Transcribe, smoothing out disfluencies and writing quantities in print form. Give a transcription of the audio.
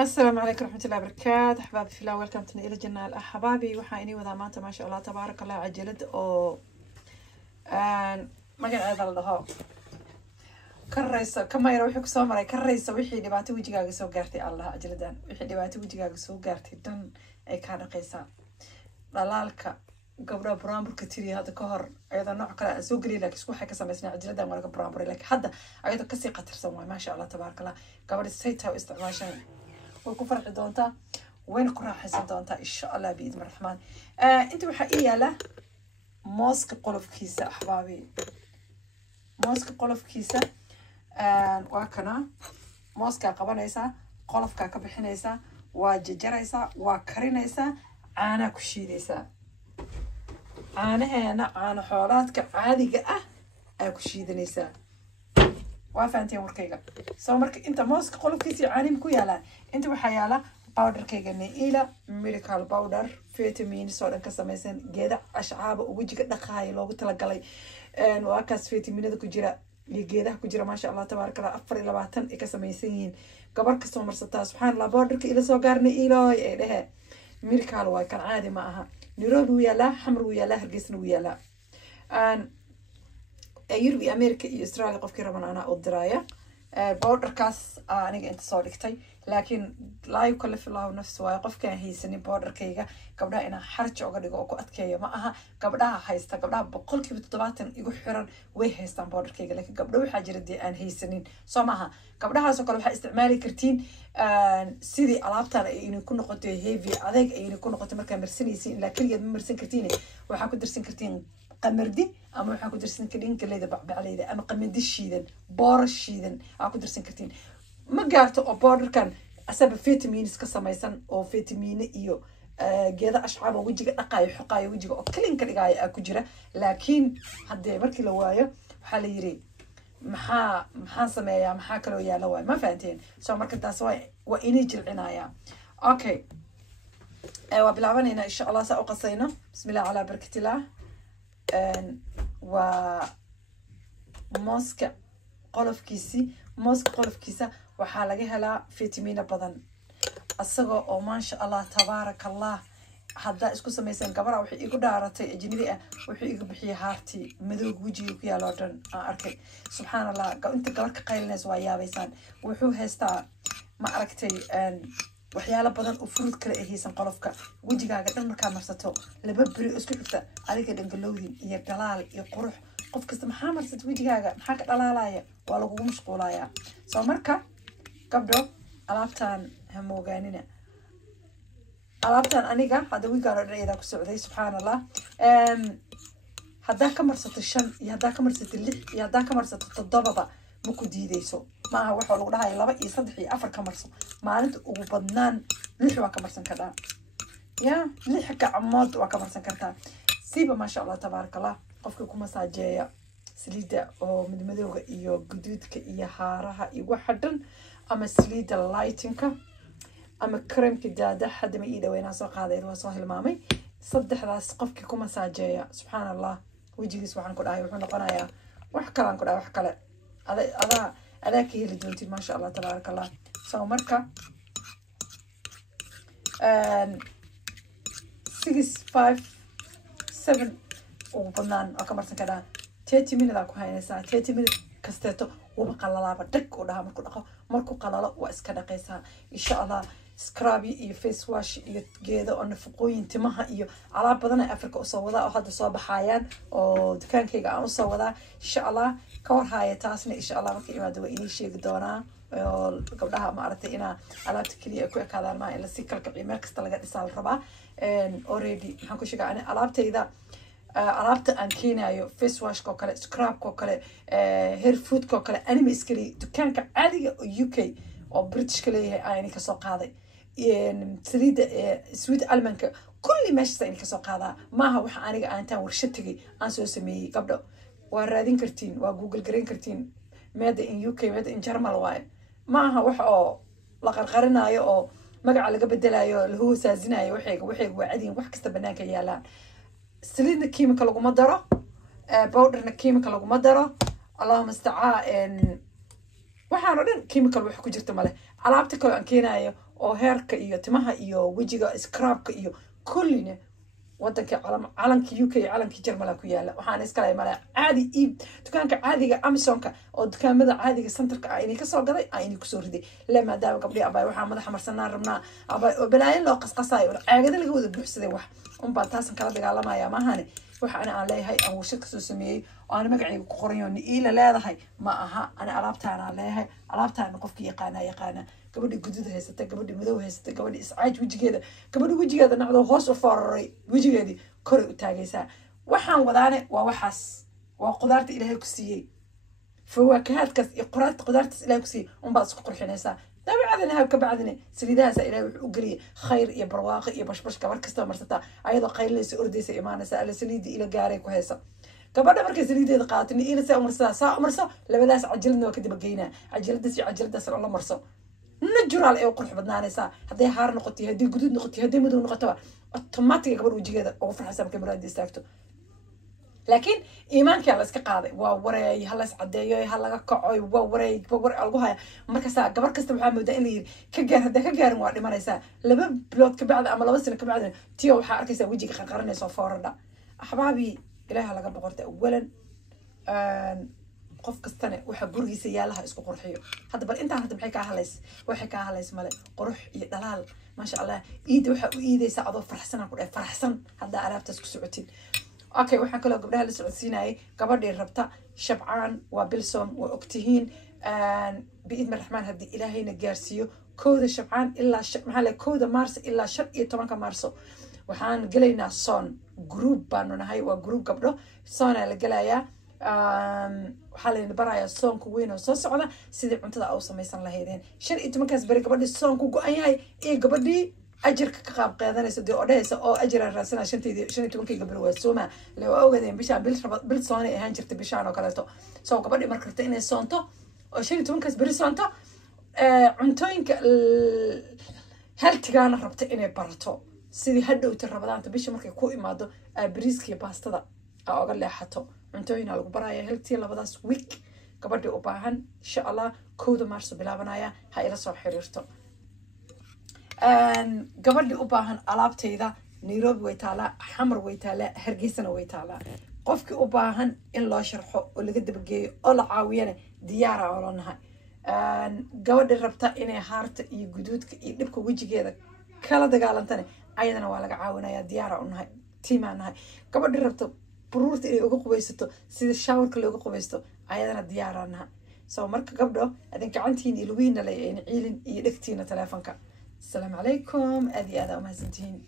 السلام عليكم ورحمة الله وبركاته أحبابي في الله ويلكم إلى جنة الأحبابي وحايني وذا مانتا ما شاء الله تبارك الله عجلد أو ما قاعد هذا الله كريسة كما يروح يكسر مرة كريسة وحي دبعتي وجهك سو قارتي الله عجلدان وحي دبعتي وجهك سو قارتي دن أي كان قيسا لالك قبل برامبر كتير هذا كهر أيضا نوع كلا سوق لي لك سكوا حكي سمسنا عجلدان ولا برامبر لك حدا أيضا كسي قتر سوى ما شاء الله تبارك الله قبل السيتها واستعماشان ويكون فرح دونتا وين كنا حسن دونتا إن شاء الله بإذن الرحمن أنتوا حقيقة له ماسك قلف كيسة أحبابي ماسك قلف كيسة وكنا ماسك قبنيسا قلف كبحنيسا وججريسا وكرينيسا أنا كشيديسا أنا حولاتك عادي كشيدنيسا وافانتي وركيغا سو marka inta mooska qolofkiisa caalim ku yaala inta waxa yaala powderkayga neila miracle powder vitamins oo dhan ka samaysan geeda ashcaaba oo wajiga dhaqaay loogu tala galay waa kaas vitaminada ku jira iyo geedaha ku jira ma sha Allah tabaaraka Allah 24 ay ka samaysan yihiin gabar ka soo marsataa subhanallah powderka ila soo gaarnay ilaahay ay dhahe miracle waa kan caadi ma aha Nairobi uu yaala xamru uu yaala hargeysna uu yaala يوروبي أمريكا إسرائيل قف كرمان أنا أدرايا بودر كاس أنا أنت صادقتي لكن لا يكلف الله نفسه ويقف كان هي سني بودر كيجا قبلها أنا حرج أقعد أقول أتكيا معها قبلها هيستا قبلها بقول كيف تطبعتن يقول حرن وهيستا بودر كيجا لكن قبله حاجة ردي أن هي سنين سمعها قبلها سكر وح استعمالي كرتين سيدي علابتها إنه يكون نقطة هيفي عليك إنه يكون نقطة مركب مرسني سين لكن يد مرسن كرتيني وحكون درسن كرتين قمردي أما waxaa ku darsan karin kaleeda bacbacleeda ama qamadi shiidan boor shiidan aa ku darsan kartiin ma gaarto oo borderkan asaba vitamins ka samaysan oo vitamin iyo geeda ashcaab oo wajiga dhaqayo xoqayo wajiga oo clean ka dhigaya ku jira laakiin hadee markii la waayo waxa la yiri maxaa sameeyaa maxaa kale oo yaala waay ma fahanteen soo marka taas waa inay jilcinaya okay waa bilaabanayna insha Allah saa u qasayno bismillah ala barakatillah وماسك قلف كيسة وحالة هلا فيتامين بدن الصقع وما شاء الله تبارك الله هذا اسكو سميسن قبره وحي يقول دارتي أجنبي وحي يقول بحي هارتي مذوق وجهك يا لورن أركي سبحان الله أنت قبرك قيل ناس ويا بيسان وحو هستا ما أركتي waxyaalo badan oo fruit kale ah heesan qolofka wajigaaga dhan marka marsato laba bari isku xigta adiga dhangalowdin iyo dalaal iyo qurux qof kasta maxaa marsad wajigaaga maxaa ka dhalaalaya waa lagu mashquulaya soo marka gabdho alaabtan hamoogaanina alaabtan aniga hada wiigaaro dheeyada ku socday subhanallah hadaa ka marsato 5 iyo hadaa ka marsato 6 iyo hadaa ka marsato 7 ma ku diideyso maaha waxa lagu dhahay 2 iyo 3 iyo 4 ka marso maalinta ugu badnaan 6 waa ka marsan kartaa ya 6 ka amood waa ka marsan kartaa siiba ma sha Allah tabarakallah qofka ku masaajeeya saliida oo midmadowga iyo guduudka iyo haaraha iyo waxa dhan ama saliida lightingka ama creamka daada hadda ma ii dhaweena soo qaaday waa soo hilmaamay saddexdaas qofka ku masaajeeya subhanallah wajigiis waxaan ku dhahay wuxuu noqonayaa wax kale aan ku dhahay wax kale أذا كي اللي دونتي ما شاء الله تبارك الله سو مركا 6 5 7 وبنان أكمرت كذا 30 من ذاك هاي الساعة 30 من كستيتو وبقى لابا دك وده مركو قلالا واسكنا قيسها إن شاء الله سكرابي iyo face wash iyo geedo oo nafaqooyin timaha iyo alaab badan ay Afrika u soo wada oo hadda soo baxayaan oo dukaankayga aan u soo wada insha Allah ka war haaya taasna insha Allah markii imaado waa inay sheegi doonaa oo gabdhaha ma aragtay ina alaabta kaliya ku ekaadaan ma ila si kalka qiimo kasta laga dhisaa rabaa already waxaan ku sheegaa in alaabta aan keenayo face wash ko kale scrub ko kale hair food ko kale anime iskali dukaanka caadiga oo UK oo British kale yahay ayni ka soo qaaday saliida sweet almond kulli meesha ayni ka soo qaadaa maaha waxa aniga aantaan warshad tagay aan soo sameeyay gabdho waa raadin kartiin waa google gareyn kartiin made in UK made in Germany waay maaha wax oo la qarqarinayo oo magaca laga bedelayo la hoosaasinayo waxayga waa cadin wax kasta banaanka yaalaan saliidna chemical lagu ma daro powderna chemical lagu ma daro Allahumma ista'aa waxaan oo dhan chemical wax ku jirta male alaabta kale aan keenayo oo heerka iyo timaha iyo wejiga scrubka iyo kullina wadanka calanka UK calanka Jarmalka ku yaala waxaan iska leeyahay mala caadi iib dukaanka caadiga Amazonka oo dukaamada caadiga centerka ah inay ka soo gaday ay ku soo riday la maadaama gabdhi abay waxa madaxa marsanaan rabnaa abay balaayin loo qasqasayo caagada laga wada buuxsaday wax baa taasan kala dagaalamaya maahane waxa aan leeyahay aan warshad ka soo sameeyay oo aan magacayga ku qorayo ila leedahay ma aha ana alaabtaana leeyahay alaabtaana qofkii yaqaana gabadhi guduud haysata gabadhi madow haysata gabadhi iscaaj wajigeeda nacdo hoos u fararay wajigeedii kor u taagaysaa waxaan wadaane waa waxaas waa qudaarta ilaahay ku siiyay fawaakahaadkaas iyo qudaartaas ilaahay ku siiyay baad isku qurxinaysaa dabeecadana habka bacdina saliidahaas ilaahay wuxuu u geliyay khayr iyo barwaaqo iyo bashbash gabar kasta marsata ayadoo qayleysa ordaysa imaanaysa alla saliidii ila gaaray ku haysa gabadha markay saliideeda qaadato ila saa marso labadaas cajiladna waa ka daba geynaa cajaladaas iyo cajaladaas la marso natural ee qurux badnaanaysa haday haar noqotay haday guduud noqotay haday madow noqoto automatic gabadh wajigeeda oo farxaysan markay muraad istaagto laakiin iimaanka la iska qaaday waa wareey hal is cadeeyo hal laga kacoy waa wareey algu haya markaas gabar kasta waxa moodaa in la yiri ka gaar haday ka gaarin waa dhimanaysa laba bilood ka bacda ama laba sano ka bacda tiyo waxa arkaysa wajiga qarqaranayso foorada ahbaabi ilaaha laga boqorta awalan qof kastana waxa gurigiisa yaalaha isku qurxiyo hadda bal inta hadda maxay ka halays male qurux iyo dhalaal ma sha Allah iid waxa u iidaysa adoo farxsan ku dhahay farxsan hadda alaabtaas ku socotin okay waxaan kala gabdhaha la socodsiinay gabadhii rabta shabcaan waa bilsom waa ogtihiin biidna raxmaan hadii ilaahayna gaarsiiyo kooda shabcaan ilaa maxaa la kooda maars ilaa 15 maarso waxaan galaynaa son group baanu nahay waa group gabdho son la galayaa waxaa la barayaa soonku weyn oo soo socda sidii cuntada ay u samaysan lahaydeen 15kaas bari gabadhii soonku go'an yahay ee gabadhii ajirka ka qaab qaadanayso dee odhaysa oo ajira raasana 15 gabdho waa sooma la ogaadeen bishaan bil soon ay ahaan jirtay bishaan oo kaleeto soo gabadhii markasta inay soonto oo 15kaas bari soonto cuntooyinka healthigaana rabta inay barato sidii hadhowta rabadaanta bisha markay ku imaado bariiska iyo baastada oga leexato cuntooyina lagu baraya healthy labadaas week gabadhii u baahan insha Allah kooda maarso bilaabanaya ha ila soo xiriirto gabadhii u baahan alaabtayda Nairobi way taala xamar way taala Hargeysana way taala qofkii u baahan in loo sharxo oo laga dabageeyo oo la caawiyana diyaara oo lanahay gabadhii rabta inay haarta iyo guduudka iyo dhibka wajigeeda kala dagaalantana ayadana waa laga caawinaya diyaara u nahay tiimaanahay gabadhii rabta buruurta inay uga qubaysato sida showerka looga qubaysto ayadana diyaaranaha soo marka gabdho adin gacantiin iyo lugiina leeyeen ciilin iyo dhegtiina teleefanka السلام عليكم أدي أنا أمازنتين